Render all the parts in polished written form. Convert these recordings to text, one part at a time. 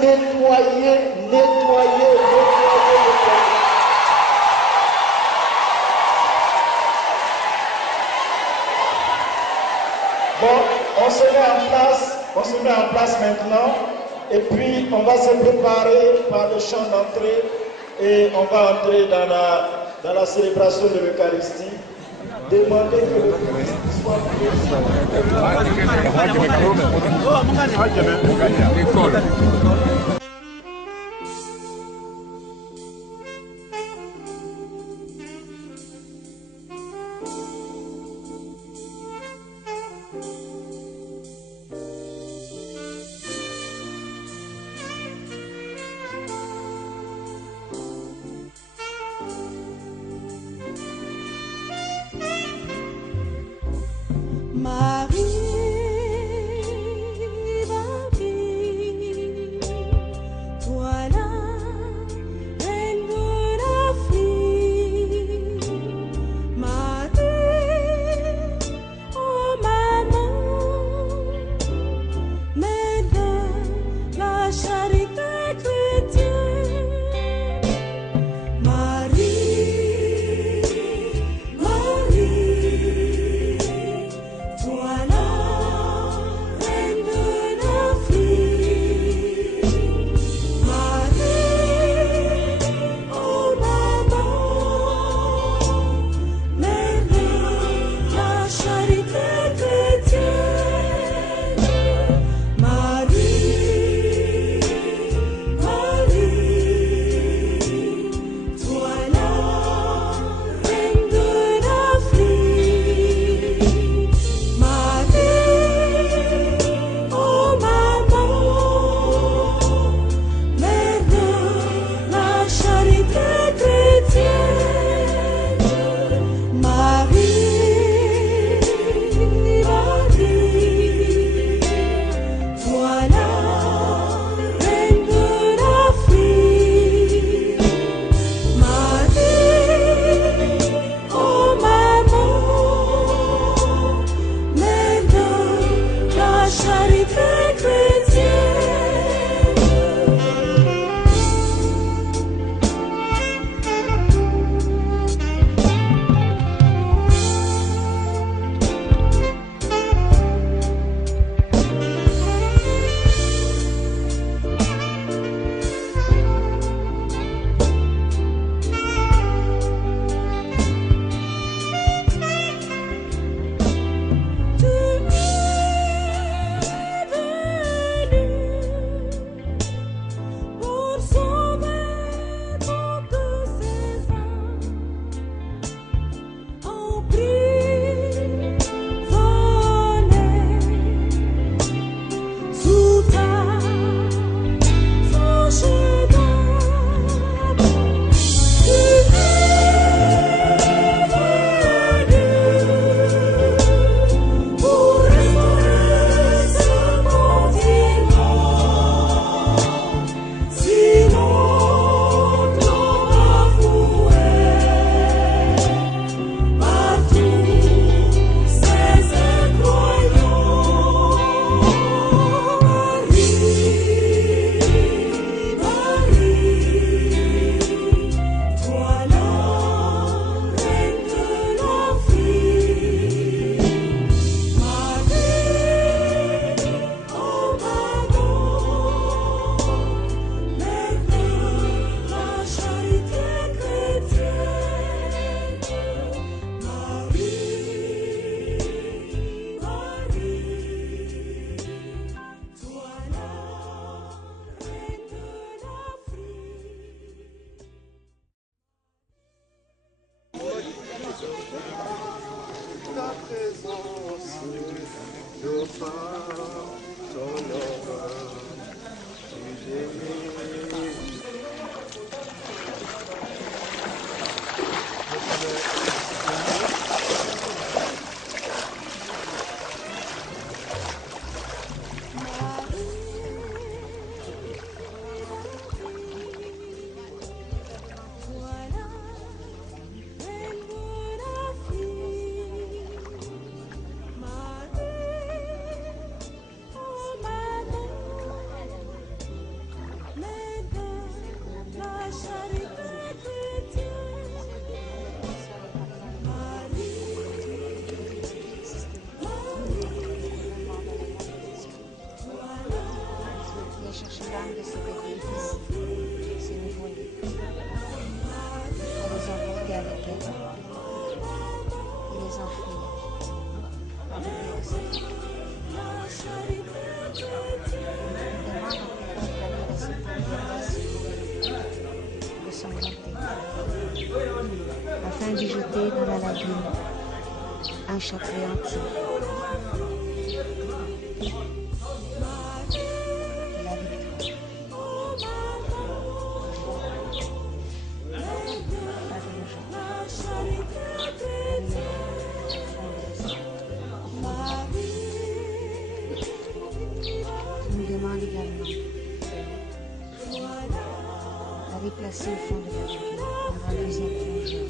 nettoyer, nettoyer, nettoyer. Bon, on se met en place maintenant, et puis on va se préparer par le chant d'entrée, et on va entrer dans la célébration de l'Eucharistie. Demander que le Christ soit Marie, Marie, l'âme de ces bébés ici, ces nouveau-nés, pour les emporter avec elle et les enfouir dans le lieu de sa vie. De s'engratter, afin d'y jeter dans la lagune un chapelet entier. La victoire. Pas de rejet. Nous demande également d'aller placer au fond de la lagune un deuxième plongeur.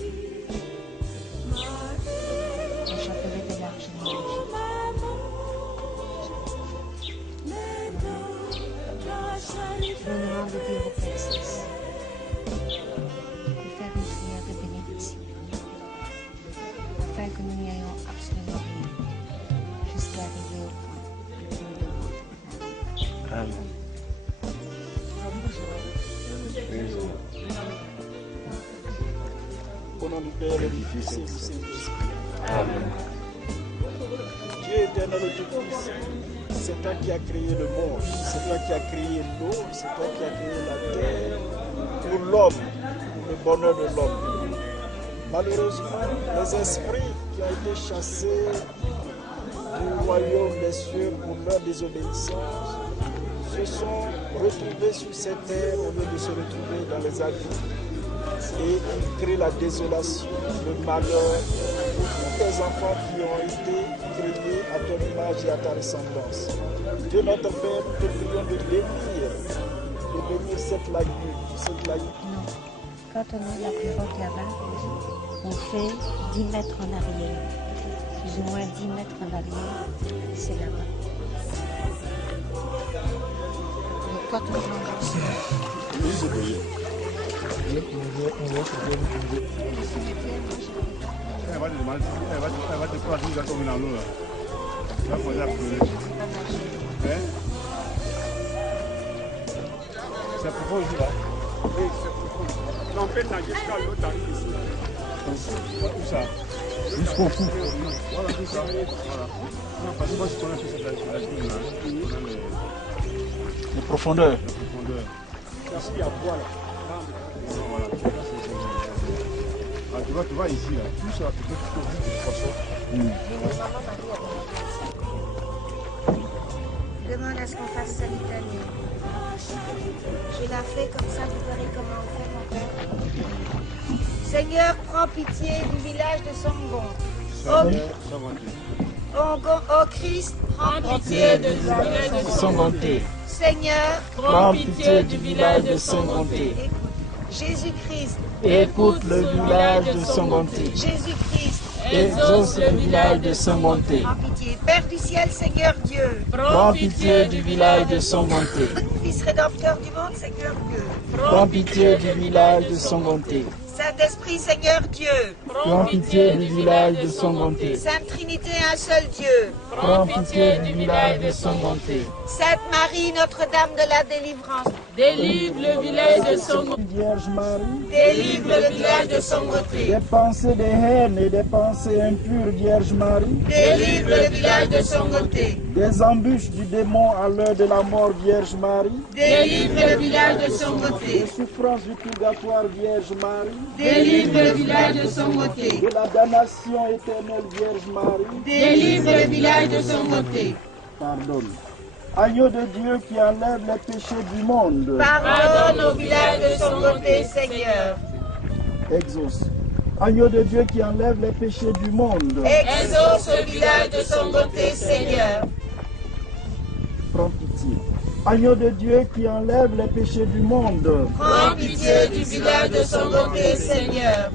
Le chapelet de l'arche généalogique. Je me demande de dire au Père Cesse de faire une prière de bénédiction afin que nous n'ayons absolument rien jusqu'à arriver au point que nous devons. Amen. Au nom du Père et du Fils et du Saint-Esprit. Amen. Dieu éternel et Tout-Puissant, c'est toi qui as créé le monde, c'est toi qui as créé l'eau, c'est toi qui as créé la terre pour l'homme, pour le bonheur de l'homme. Malheureusement, les esprits qui ont été chassés du royaume des cieux pour leur désobéissance se sont retrouvés sur cette terre au lieu de se retrouver dans les abîmes. Et ils créent la désolation, le malheur pour tous les enfants qui ont été créés à ton image et à ta ressemblance. Dieu notre Père, nous te prions de bénir cette lagune. Non. Quand on met la pirogue là-bas, on fait 10 mètres en arrière. Plus ou moins 10 mètres en arrière, c'est là-bas. Donc quand on plonge ici, Oui, je veux. Elle va te croire tout comme dans l'eau là. Tu vas poser à pleurer. Hein? C'est profond ici là. Oui, c'est profond. On peut nager jusqu'à l'autre arrive ici. Où ça? Jusqu'au cou. Voilà, tout ça. Voilà. Non, parce que moi je connais tout cette lagune là. Les profondeurs. La profondeur. Ici il y a bois là. Voilà. Ah, tu vois ici là. Tout ça, tu peux tout de toute façon. demande à ce qu'on fasse ça l'italien. Je la fais comme ça, vous verrez comment on fait, mon père. Seigneur, prends pitié du village de Sangon. Ô Christ, prends pitié du village de Sangonté. Seigneur, Prends pitié du village de Sangonté. Jésus-Christ, Écoute le village de Sangonté. Jésus-Christ, Exauce le village de Sangonté. prends pitié. Père du ciel, Seigneur Dieu, Prends pitié du village de Sangonté. Fils rédempteur du monde, Seigneur Dieu, Prends pitié du village de Sangonté. Saint-Esprit, Seigneur Dieu, Prends pitié du village de Sangonté. Sainte Trinité, un seul Dieu, Prends pitié du village de Sangonté. Sainte Marie, Notre-Dame de la délivrance, Délivre le village de Sangonté. Vierge Marie, délivre le village de Sangonté, des pensées de haine et des pensées impures, Vierge Marie, délivre le village de Sangonté, des embûches du démon à l'heure de la mort, Vierge Marie, délivre le village de Sangonté, des souffrances du purgatoire, Vierge Marie, délivre le village de Sangonté, de la damnation éternelle, Vierge Marie, délivre le village de Sangonté. pardonne. Agneau de Dieu qui enlève les péchés du monde, Pardonne au village de Sangonté, Seigneur. exauce. Agneau de Dieu qui enlève les péchés du monde, Exauce au village de Sangonté, Seigneur. prends pitié. Agneau de Dieu qui enlève les péchés du monde, Prends pitié du village de Sangonté, Seigneur.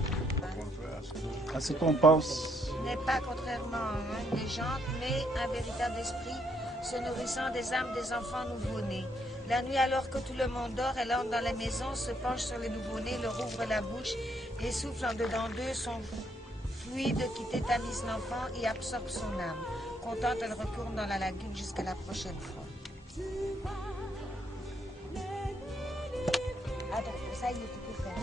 à ce qu'on pense. N'est pas contrairement à une légende, mais un véritable esprit se nourrissant des âmes des enfants nouveau-nés. La nuit, alors que tout le monde dort, elle entre dans la maison, se penche sur les nouveau-nés, leur ouvre la bouche et souffle en dedans d'eux son fluide qui tétanise l'enfant et absorbe son âme. Contente, elle retourne dans la lagune jusqu'à la prochaine fois. il est tout fait.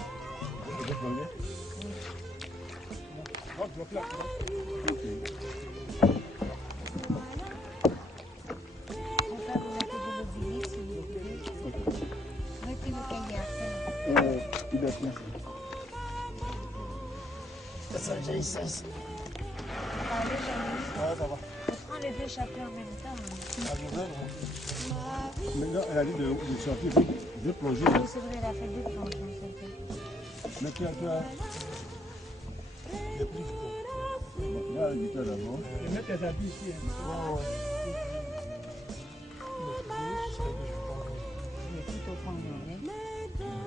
Ça, j'ai ça. On les deux chapeaux en même temps. Maintenant, elle a dit de sortir deux plongées. Oui, c'est vrai, elle a fait deux plongeons. Mais tu as. Là, il était d'abord. Mets tes habits ici.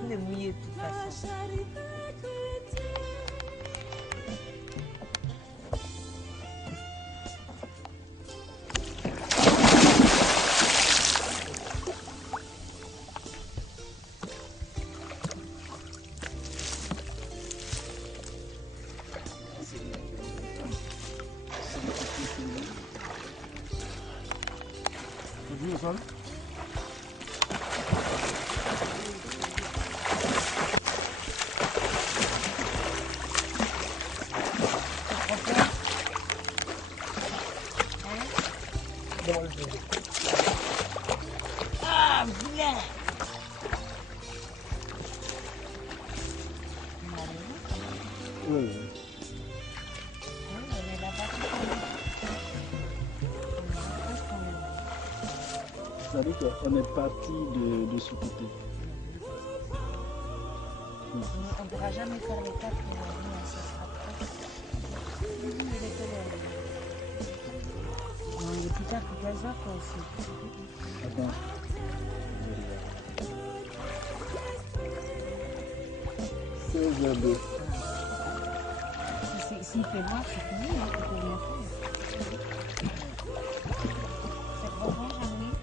Il est mouillé de toute façon. Tu dis au sol? Ah, vilain! Oui. Ça veut dire qu'on est parti de ce côté. On ne pourra jamais faire les quatre pour revenir à ce il est plus tard que 15 heures, quoi, aussi. Attends. S'il fait noir, c'est fini, hein, tu peux rien faire. C'est trop bon, Jean-Louis.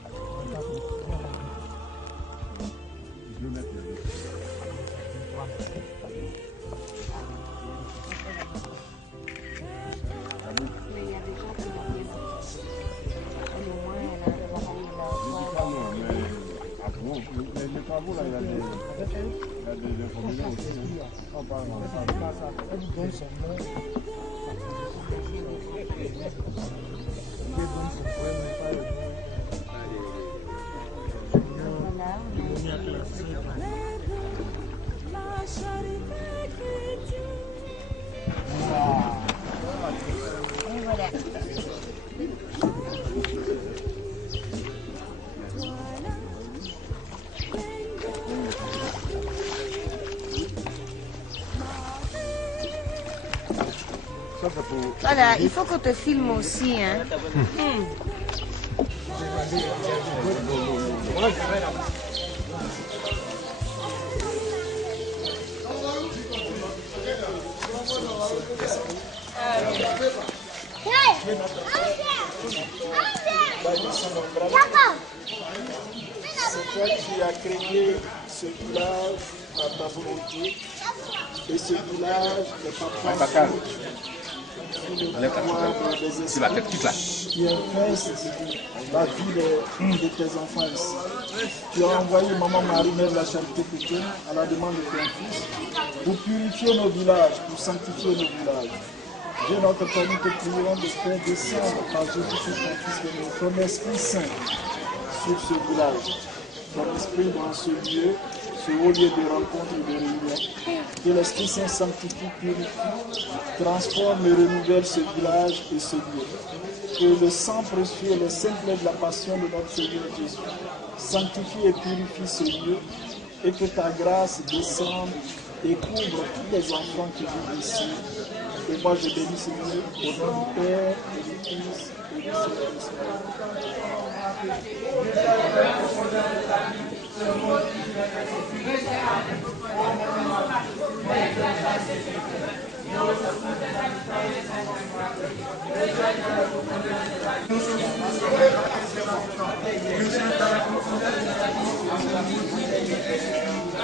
Je vais mettre le. Mais il y a des gens qui n'ont rien fait. Elle, au moins, elle a travaillé là. Les travaux là, il y a des informations aussi. On parle de ça. Elle donne son nom. Elle donne son poème, mais pas le nom. Voilà, on a et voilà. Voilà, il faut qu'on te filme aussi, hein. C'est toi qui as créé ce village à ta volonté. Et ce village n'est pas possible sous le pouvoir des esprits qui infestent la vie de tes enfants ici. Tu as envoyé Maman Marie, Mère de la Charité Chrétienne, à la demande de ton fils, pour purifier nos villages, pour sanctifier nos villages. Dieu notre Père, nous te prions de faire descendre par Jésus-Christ, ton Fils béni, ton Esprit Saint sur ce village, ton Esprit dans ce lieu, ce haut lieu de rencontre et de réunion. Que l'Esprit Saint sanctifie, purifie, transforme et renouvelle ce village et ce lieu. Que le sang précieux et le saint-plaît de la passion de notre Seigneur Jésus sanctifie et purifie ce lieu et que ta grâce descende et couvre tous les enfants qui vivent ici. Et moi je bénis ce lieu au nom du Père et du Fils et du Saint-Esprit.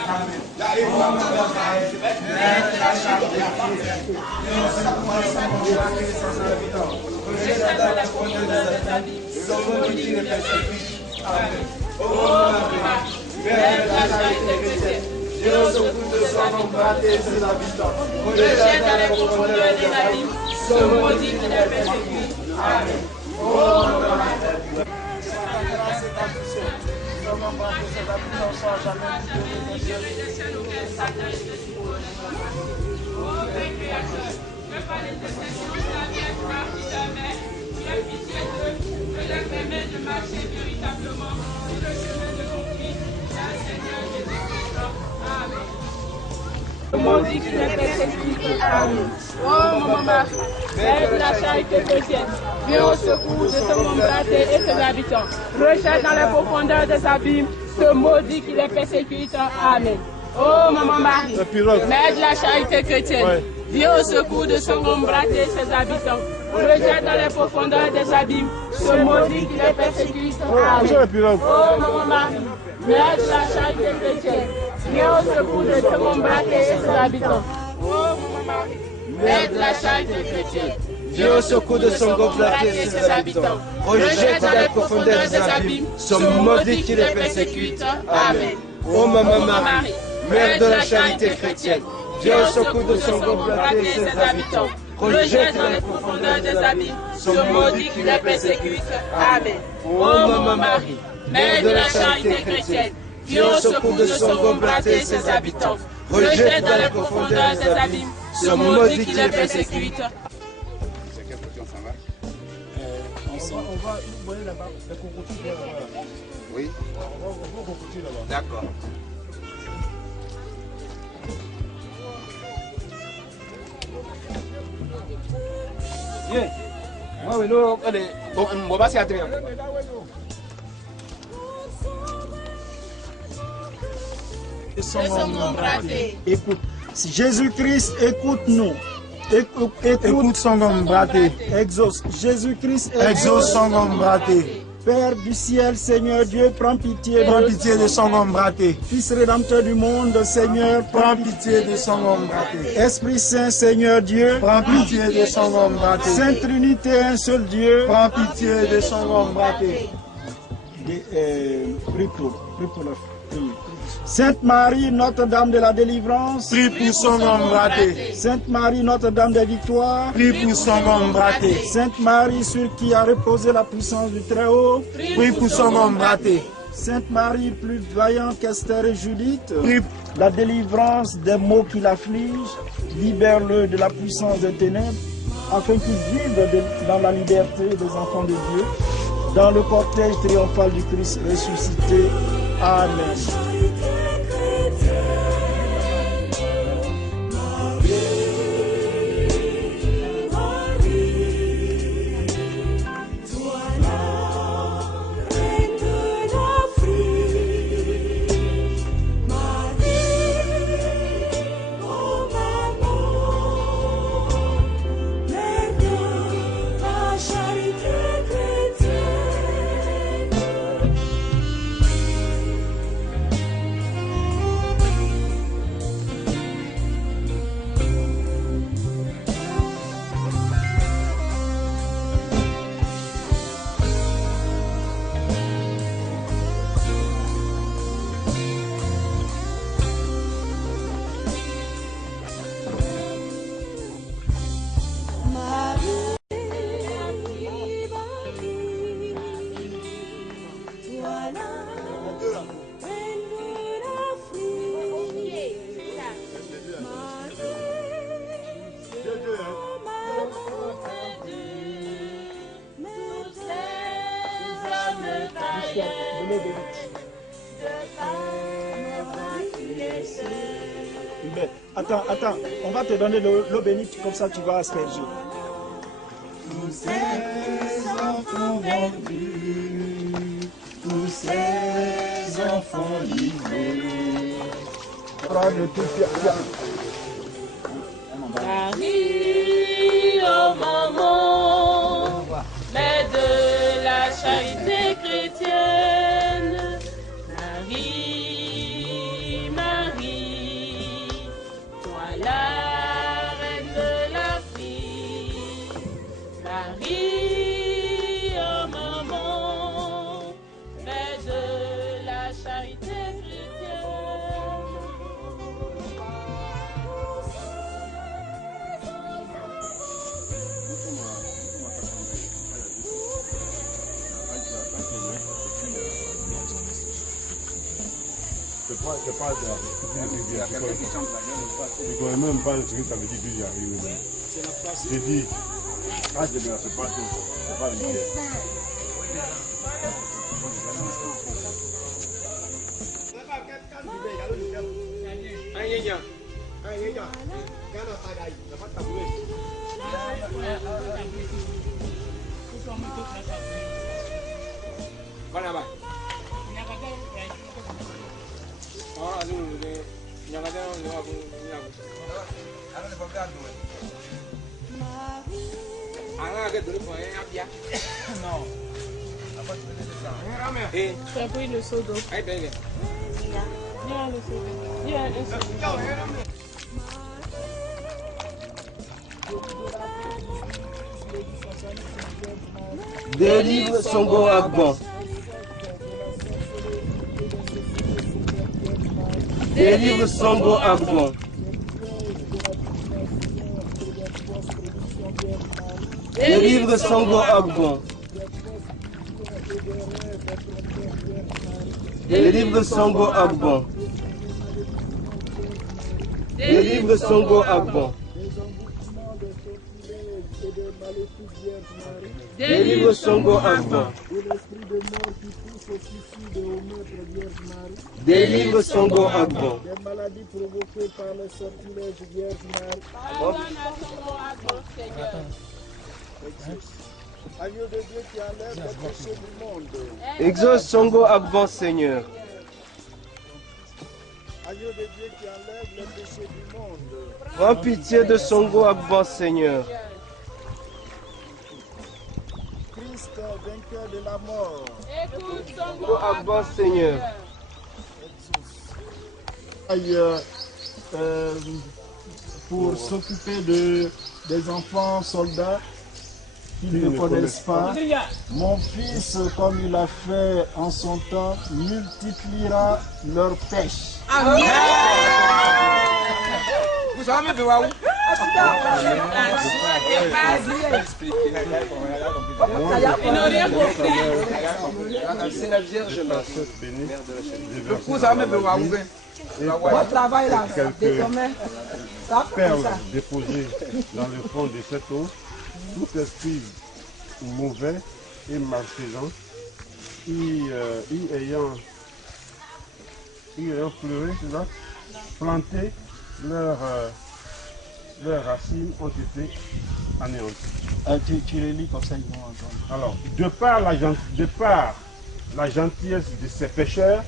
Amen. sans embrasser ses habitants. Rejette dans les profondeurs des abîmes ce maudit qui les persécute. Amen. Maudit qui les persécute. Amen. Oh, maman Marie, Mère de la charité chrétienne, viens au secours de ce monde raté et ses habitants. Rejette dans les profondeurs des abîmes ce maudit qui les persécute. Amen. Oh, maman Marie, Mère de la charité chrétienne, viens au secours de ce monde raté et ses habitants. Rejette dans les profondeurs des abîmes ce maudit qui les persécute. Amen. Oh, maman Marie, Mère de la charité chrétienne, viens au secours de ce monde raté et ses habitants. Oh, maman Marie, Mère de la charité chrétienne, viens au secours de son goblet et ses habitants. Rejette dans les profondeurs des abîmes ce maudit qui les persécute. Amen. Ô Maman Marie, Mère de la charité chrétienne, viens au secours de son goblet et ses habitants. Rejette dans les profondeurs des abîmes ce maudit qui les persécute. Amen. Ô Maman Marie, Mère de la charité chrétienne, viens au secours de son goblet et ses habitants. Rejette dans les profondeurs des abîmes ce maudit qui les persécute. C'est quelle côté on s'en va? On va, vous voyez là-bas, le cocotier là-bas. Oui. On va au cocotier là-bas. D'accord. Bien. Moi, oui, nous, allez, on va s'y atteindre. Écoute, Jésus-Christ, écoute-nous. Écoute son homme braté. Exauce. Jésus-Christ, exauce son homme braté. Père du ciel, Seigneur Dieu, prends pitié de son homme braté. Fils rédempteur du monde, Seigneur, prends pitié de son homme braté. Esprit Saint, Seigneur Dieu, prends pitié de son homme braté. Sainte Trinité, un seul Dieu, prends pitié de son homme braté. Prie pour la fille. Sainte Marie, Notre-Dame de la délivrance, prie pour son homme braté. Sainte Marie, Notre-Dame des victoires, prie pour son homme braté. Sainte Marie, sur qui a reposé la puissance du Très-Haut, prie pour son homme braté. Sainte Marie, plus vaillante qu'Esther et Judith, prie pour la délivrance des maux qui l'affligent, libère-le de la puissance des ténèbres, afin qu'il vive dans la liberté des enfants de Dieu, dans le cortège triomphal du Christ ressuscité. Amen. Attends, on va te donner l'eau bénite, comme ça tu vas asperger. Tous ces enfants vendus, tous ces enfants livrés. Marie, oh maman, mère de la charité chrétienne. Marie, Marie, toi la reine de l'Afrique. Marie, oh maman, mère de la charité chrétienne. C'est pas de la rivière. Je ne connais même pas ce que ça veut dire d'où j'arrive. J'ai dit, ah c'est bien, c'est pas tout. C'est pas rivière. Tu as pris le seau d'eau. Viens le seau d'eau. Viens le seau d'eau. Délivre Songo Agban. Délivre Songo Agban. Délivre Songo Agban. Délivre Songo Agban. Délivre Songo Agban. Délivre Songo Agban. Délivre Songo Agban. Des maladies provoquées par le sortilège Vierge Marie. Agneau de Dieu qui enlève les péchés du monde. Exauce Songo Agban, Seigneur. Agneau de Dieu qui enlève les péchés du monde. Prends pitié de Songo Agban, Seigneur. Christ, vainqueur de la mort. Songo Agban, Seigneur. Pour s'occuper des enfants soldats qui ne connaissent pas. Mon fils, comme il a fait en son temps, multipliera leurs pêches. Amen. Vous savez de où? C'est la Vierge Marie. Vous savez de où? Votre travail là, perles déposées dans le fond de cette eau, tout esprit mauvais et malfaisant, ayant pleuré, planté, leurs racines ont été anéanties. Tu les lis comme ça, ils vont entendre. Alors, de par la gentillesse de ces pêcheurs,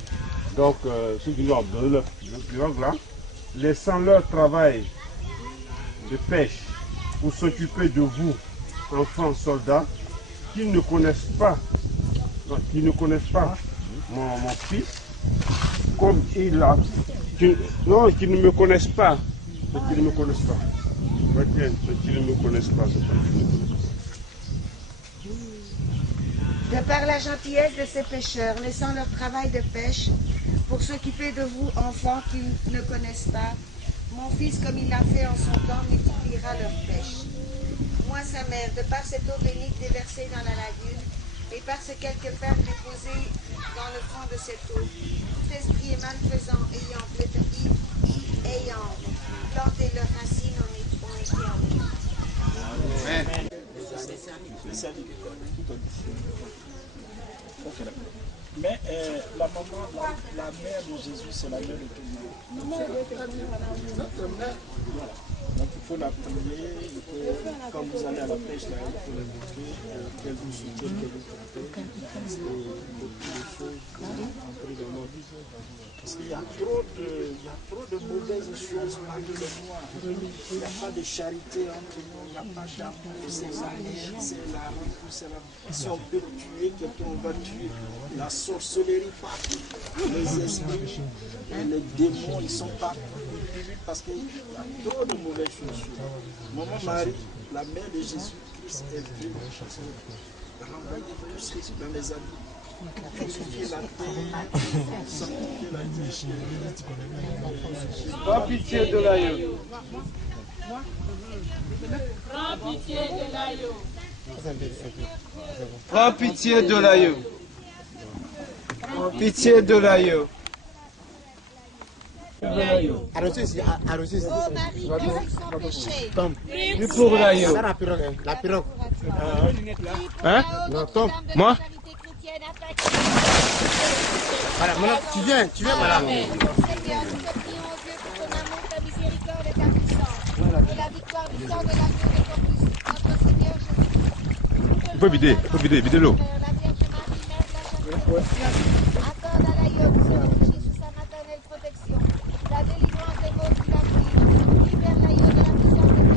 donc ceux qui leur donnent le là, laissant leur travail de pêche pour s'occuper de vous, enfants soldats, qui ne connaissent pas mon fils, comme il a, qui ne me connaissent pas, ceux qui ne me connaissent pas. Ceux qui ne me connaissent pas, c'est pas qui ne me connaissent pas. De par la gentillesse de ces pêcheurs, laissant leur travail de pêche pour s'occuper de vous, enfants qui ne connaissent pas, mon fils, comme il l'a fait en son temps, multipliera leur pêche. Moi, sa mère, de par cette eau bénite déversée dans la lagune, et par ces quelques perles déposées dans le fond de cette eau, tout esprit et malfaisant ayant planté leurs racines ont été enlevés. Amen. Mais la maman, la mère de Jésus, c'est la mère de tout le monde. Voilà. Donc il faut la prier, quand vous allez à la pêche, là, il faut l'évoquer, qu'elle vous soutienne, qu'elle vous protège, c'est beaucoup de choses entrer dans notre vie. Parce qu'il y a trop de mauvaises choses parmi les Noirs. Il n'y a pas de charité entre nous, il n'y a pas d'amour, c'est la haine, c'est la honte, si on peut tuer quelqu'un, on va tuer. La sorcellerie partout, les esprits, les démons, ils sont partout. Parce qu'il y a trop de mauvaises choses. Maman Marie, la mère de Jésus-Christ, est venue renvoyer tout Jésus dans les habits. Purifier la terre, sanctifier la terre. Prends pitié de l'agneau. Prends pitié de l'agneau. Prends pitié de l'agneau. Pitié de l'agneau. Arrosez ici, arrosez ici. Ô Marie, purique sans péché. Tom. Plus pour l'aïeul. Ça, la pirogue. La pirogue. Hein? Non, Tom. Moi? Voilà, maintenant, tu viens, voilà. Seigneur, nous te prions, Dieu, pour ton amour, ta miséricorde et ta puissance. Et la victoire du sang de l'agneau de ton Fils, notre Seigneur Jésus. Il faut vider l'eau. La Vierge Marie, Mère de la Charité, accorde à l'aïeul Jésus sous sa maternelle protection, la délivrance des maux qui l'affligent, libère l'aïeul de la puissance des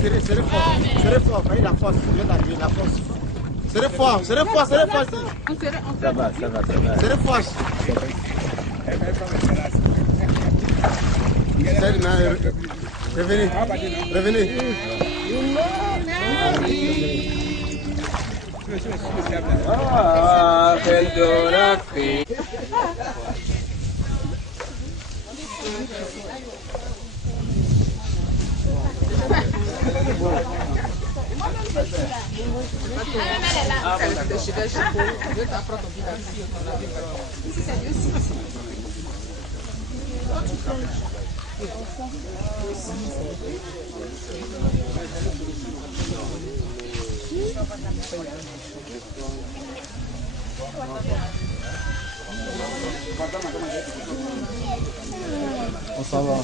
Serrez fort. Serrez fort. Voyez la force. Vous êtes arrivé, la force. Serrez fort. Serrez fort. Serrez fort. Ça va. Serrez fort. Revenez. Ah, belle de la fée. On s'en va.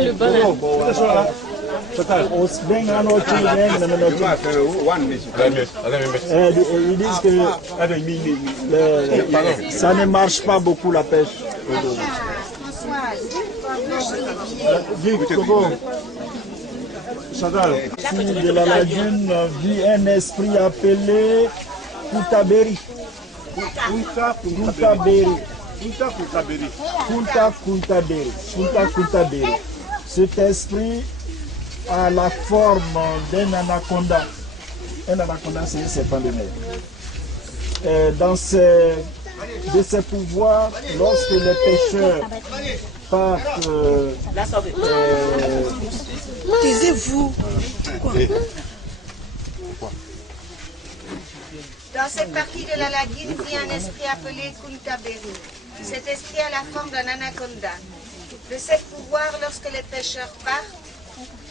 Le bon. Ils disent que ça ne marche pas beaucoup la pêche. De la lagune vit un esprit appelé Kuntaberi. Kuntaberi. Cet esprit a la forme d'un anaconda. Un anaconda, c'est un serpent de mer. De ses pouvoirs, lorsque les pêcheurs partent, taisez-vous. Dans cette partie de la lagune vit un esprit appelé Kuntaberi. Cet esprit a la forme d'un anaconda. De ses pouvoirs, lorsque les pêcheurs partent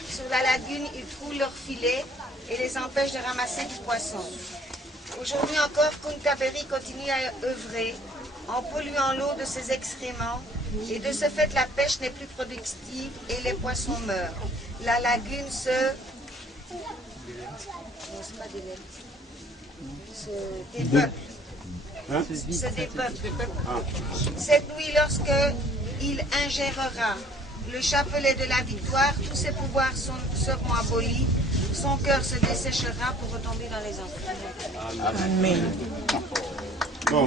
sur la lagune, ils trouvent leurs filets et les empêchent de ramasser du poisson. Aujourd'hui encore, Kuntaberi continue à œuvrer en polluant l'eau de ses excréments et de ce fait la pêche n'est plus productive et les poissons meurent. La lagune se dépeuple. Cette nuit, lorsque il ingérera le chapelet de la victoire, tous ses pouvoirs seront abolis, son cœur se desséchera pour retomber dans les enfers. Amen. Bon.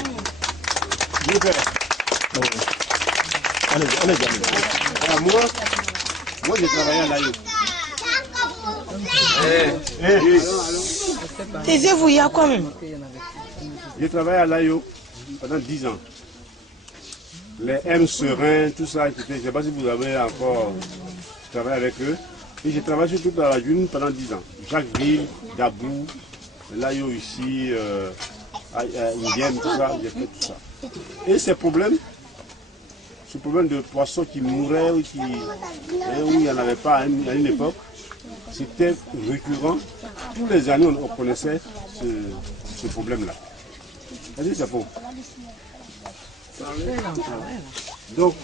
Allez. Moi j'ai travaillé à l'AIO. Taisez-vous, il y a quoi même? J'ai travaillé à l'AIO pendant 10 ans. Les M sereins, tout ça, je ne sais pas si vous avez encore travaillé avec eux. Et j'ai travaillé sur toute la lagune pendant 10 ans. Jacquesville, Gabou, l'AIO ici, Indienne, tout ça, j'ai fait tout ça. Et ces problèmes, ce problème de poissons qui mouraient ou où il n'y en avait pas à une époque, c'était récurrent. Tous les années, on connaissait ce problème-là. C'est faux. Donc,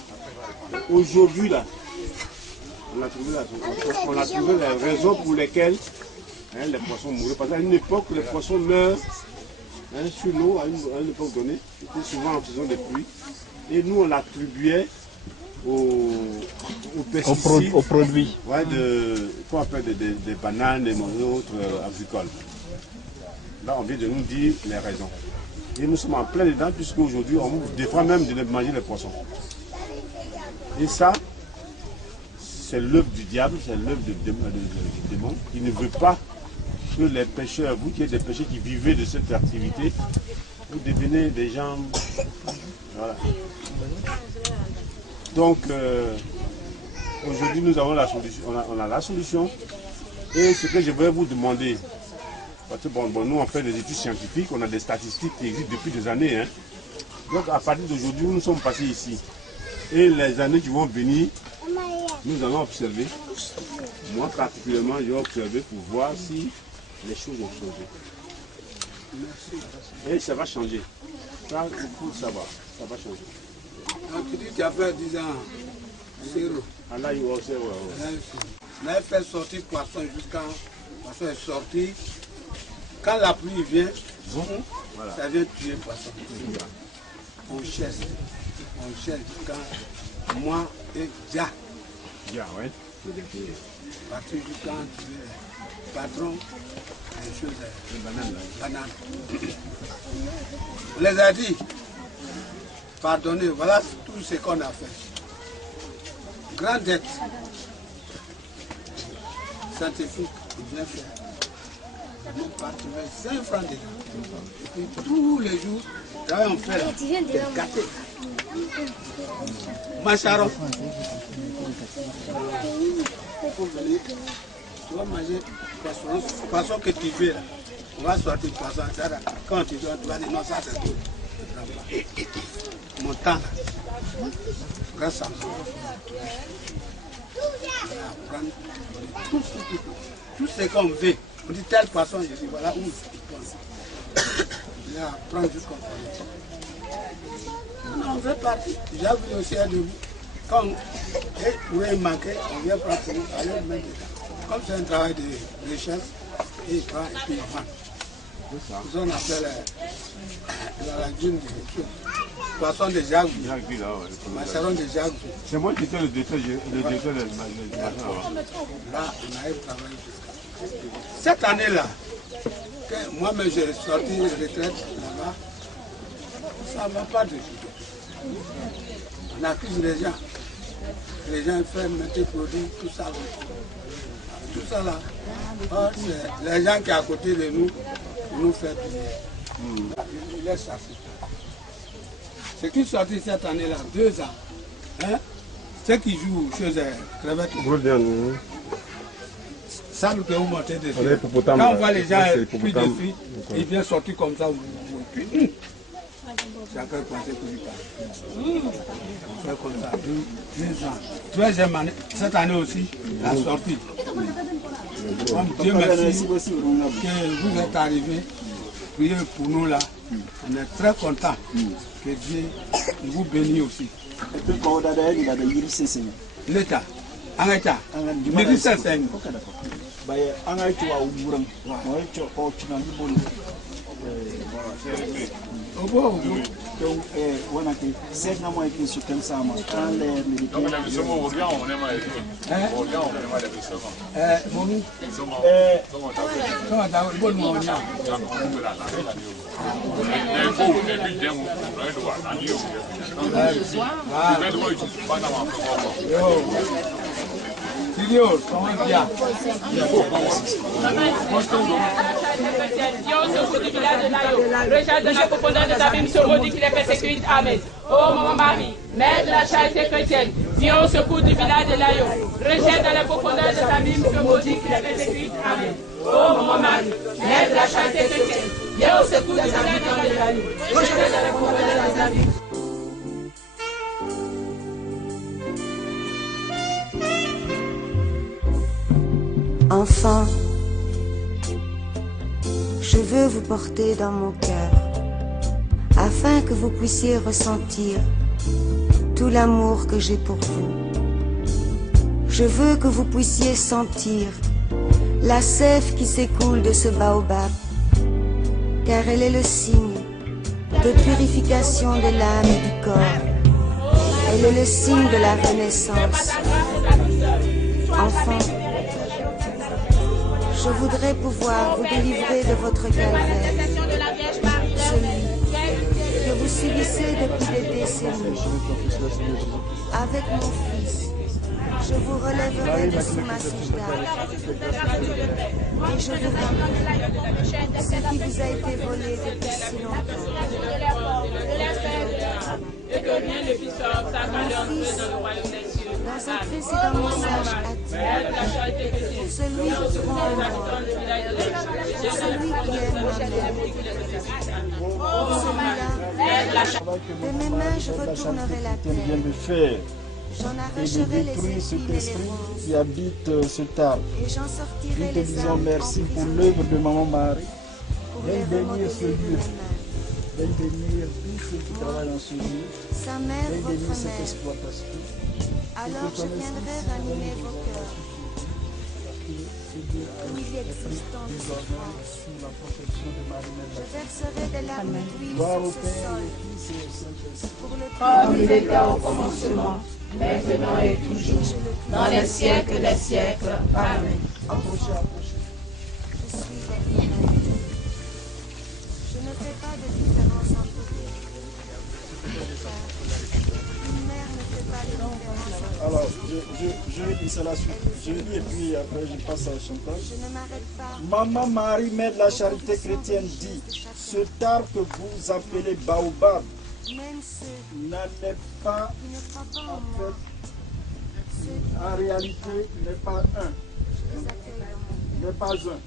aujourd'hui, là, on a trouvé les raisons pour lesquelles les poissons mouraient. Parce qu'à une époque, les poissons meurent sur l'eau, à une époque donnée, c'était souvent en saison de pluie. Et nous, on l'attribuait aux pesticides, aux produits. Ouais, qu'on appelle des bananes, des autres agricoles. Là, on vient de nous dire les raisons. Et nous sommes en plein dedans, puisque aujourd'hui, on défend même de manger les poissons. Et ça, c'est l'œuvre du diable, c'est l'œuvre du démon, qui ne veut pas que les pêcheurs, vous qui êtes des pêcheurs qui vivez de cette activité, vous devenez des gens. Voilà. Donc, aujourd'hui, nous avons la solution. On a la solution. Et ce que je vais vous demander, parce que bon, nous on fait des études scientifiques, on a des statistiques qui existent depuis des années. Hein. Donc, à partir d'aujourd'hui, nous sommes passés ici. Et les années qui vont venir, nous allons observer. Moi, particulièrement, je vais observer pour voir si les choses ont changé. Et ça va changer. Ça, ça va changer. Donc, tu dis que tu as fait 10 ans, zéro. Ah là, il va aussi, On avait fait sortir poisson jusqu'à poisson est sorti. Quand la pluie vient, voilà. Ça vient tuer le poisson. On cherche jusqu'à moi et Dia. Dia, oui. Partir jusqu'à tuer le patron des choses, les bananes. On les a dit, pardonnez, voilà tout ce qu'on a fait. Grande dette scientifique, bien fait. Nous partons 5 francs dedans. Et puis tous les jours, là on fait des gâteaux. Macharon. Tu vas manger poisson que tu veux là. On va sortir poisson. Quand tu dois, tu vas dire non, ça c'est tout. Mon temps là. Grâce à moi. Tout ce qu'on veut. On dit tel poisson, je dis voilà où il pense. Là, prendre jusqu'au fond. On veut partir. J'ai vu aussi un debout. Quand il manquait, on vient prendre pour nous, aller mettre dedans. Comme c'est un travail de recherche, il prend et puis il vend. C'est on appelle la lagune de poisson de Jacques. Macharon de Jacques. C'est moi qui étais le directeur de Là, on a travaillé jusqu'à. Cette année-là, moi-même j'ai sorti une retraite là-bas, ça ne va pas de tout. On accuse les gens. Les gens font mettre des produits, tout ça. Tout ça là. Oh, les gens qui sont à côté de nous, ils nous font payer. Ils laissent ça. Ce qui est sorti cette année-là, 2 ans, hein? Ceux qui jouent chez les crevettes. Ça nous fait monter dessus. Quand on voit les gens pris des filles, ils viennent sortir comme ça. Puis, chacun pensait que lui parle. On fait comme ça, 2 ans. Troisième année, cette année aussi, la sortie. Dieu merci que vous êtes arrivés. Priez pour nous là. On est très contents que Dieu vous bénisse aussi. L'État. En État. L'État, c'est Dieu secours du village de Nayo, recherche de la profondeur des abîmes, se maudit qu'il est persécuté. Amen. Oh maman Marie, mère de la charité chrétienne, viens au secours du village de Nayo, recherche dans la profondeur des abîmes, se maudit qu'il est persécuté. Amen. Oh maman Marie, mère de la charité chrétienne, viens au secours du village de Nayo, recherche dans la profondeur des abîmes. Enfant, je veux vous porter dans mon cœur, afin que vous puissiez ressentir tout l'amour que j'ai pour vous. Je veux que vous puissiez sentir la sève qui s'écoule de ce baobab, car elle est le signe de purification de l'âme et du corps. Elle est le signe de la renaissance. Enfant, je voudrais pouvoir vous délivrer de votre calvaire, celui poussé depuis des décennies. Avec mon fils, je vous relèverai de sous ma soudade et je vous rendrai ce qui vous a été volé depuis si longtemps. Et que rien ne puisse faire obstacle à l'entrée dans le royaume des cieux. Dans un précédent message a dit, celui qui croit en moi, celui qui est moi-même, celui-là, de mes mains je retournerai la terre. J'en arracherai les épines et les ronces, qui habite cet arbre. et j'en sortirai Nous te les disons âmes merci pour emprisonnées l'œuvre de Maman Marie. pour Viens les bénir remodeler ce de lieu. mes mains. Viens bénir tous ceux qui travaillent dans ce lieu. Sa mère, Viens bénir votre cette mère, exploitation. alors je viendrai ranimer vos cœurs, où il existe tant de souffrance. Sous la protection de Marie-Mère. Je verserai des larmes d'huile Gloire au sur ce Père, sol, au Fils et au Saint-Esprit. pour le Comme il était au commencement, maintenant et toujours, dans les siècles des siècles. Amen. Approchez, approchez. Je suis votre mère. Je ne fais pas de différence entre vous. Car une mère ne fait pas de différence entre Alors, je vais dire cela suite. Je lis et puis après je passe à la chantage. Je ne m'arrête pas. Maman Marie, mère de la charité chrétienne, dit ce arbre que vous appelez baobab Même ceux n'en est pas, qui ne croient pas en en moi, fait, ceux qui en réalité, n'est pas un, vous accueillent dans mon cœur. n'est pas un.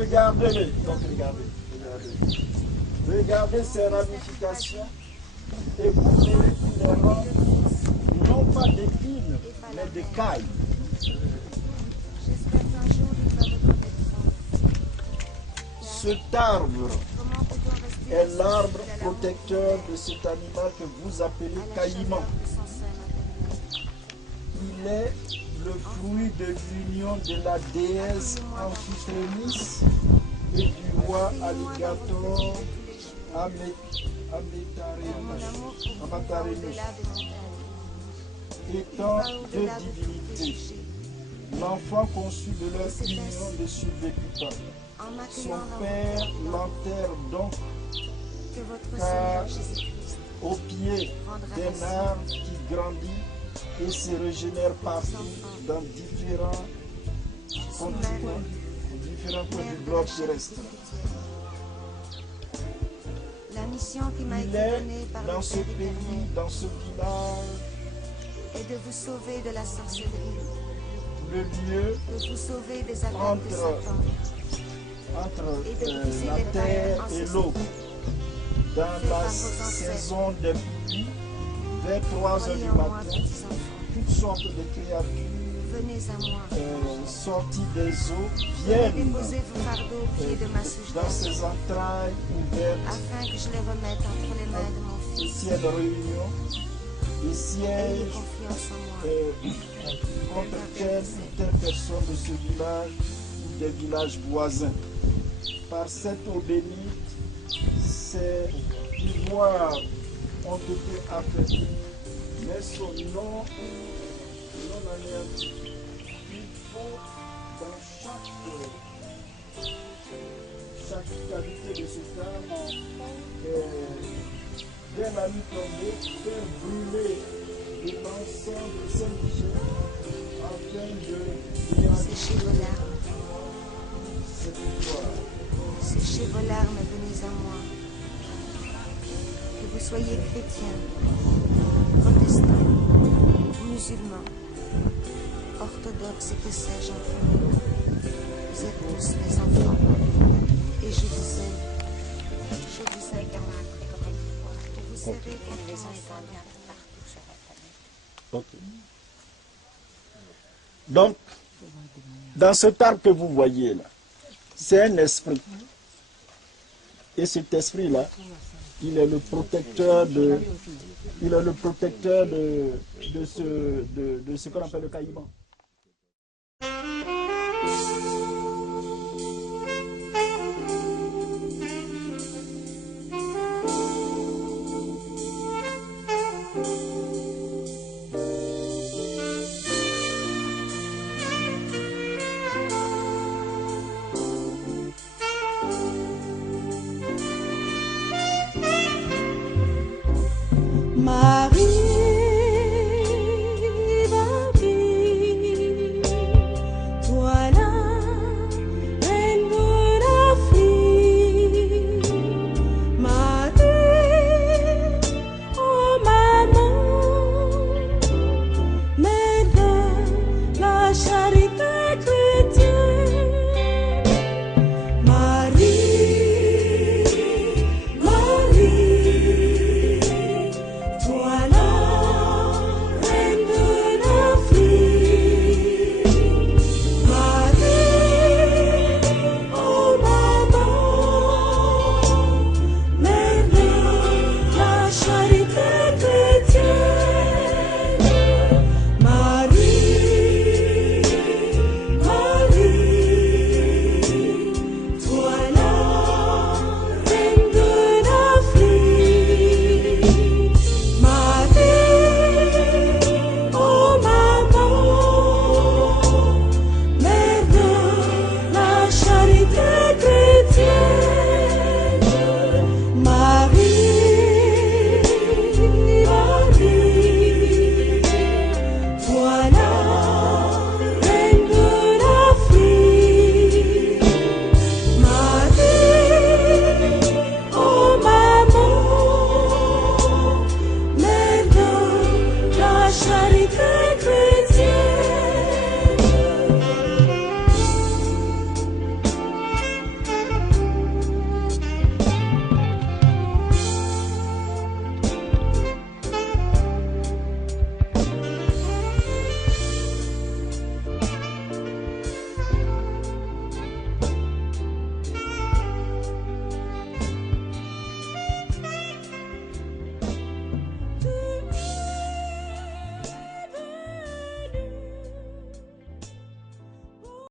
Regardez-les. Donc regardez. Regardez ces ramifications et vous verrez qu'il les rend non pas d'épines, mais de cailles. J'espère qu'un jour il va reconnaître. Cet arbre Comment peut-on rester est l'arbre protecteur de cet animal que vous appelez caïman. de son sein maternel? Il est le fruit de l'union de la déesse Amphitryonis et du roi Alligator Amatarenus. Étant deux divinités, l'enfant conçu de leur union ne survécut pas. En Son m'accueillant dans père l'enterre donc que votre car Seigneur Jésus-Christ au pied d'un arbre qui grandit et se régénère partout dans différents continents, différents points du globe terrestre. La mission qui m'a Il été est donnée par dans le ce Père pays, éternel dans ce village, est de vous sauver de la sorcellerie, le lieu de vous sauver des attaques de entre Satan, la terre et l'eau. Dans la saison des pluies, vers 3 heures Croyez du en moi, matin, petits enfants. toutes sortes de créatures Venez à moi. sorties des eaux Venez viennent déposer vos fardeaux au pied de ma dans soudade, ses entrailles ouvertes afin que je les remette entre les mains de mon et Fils. ciel de réunion et Ayez siège confiance en moi. contre telle ou telle personne de ce village ou des villages voisins. Par cette eau bénite, ses pouvoirs ont été affaiblis, mais son nom non anéanti. Il faut dans chaque qualité de ce arbre, dès la nuit tombée, faire brûler de l'encens de Saint-Michel afin de Séchez vos larmes, cette victoire. séchez vos larmes, venez à moi. Que vous soyez chrétien, protestant, musulman, orthodoxe et que sais-je entre nous. Vous êtes tous mes enfants et je vous aime. Je vous aime pour vous serrer contre les enfants. Ok. Donc, dans cet arbre que vous voyez là, c'est un esprit. Et cet esprit-là, il est le protecteur de ce qu'on appelle le caïman. My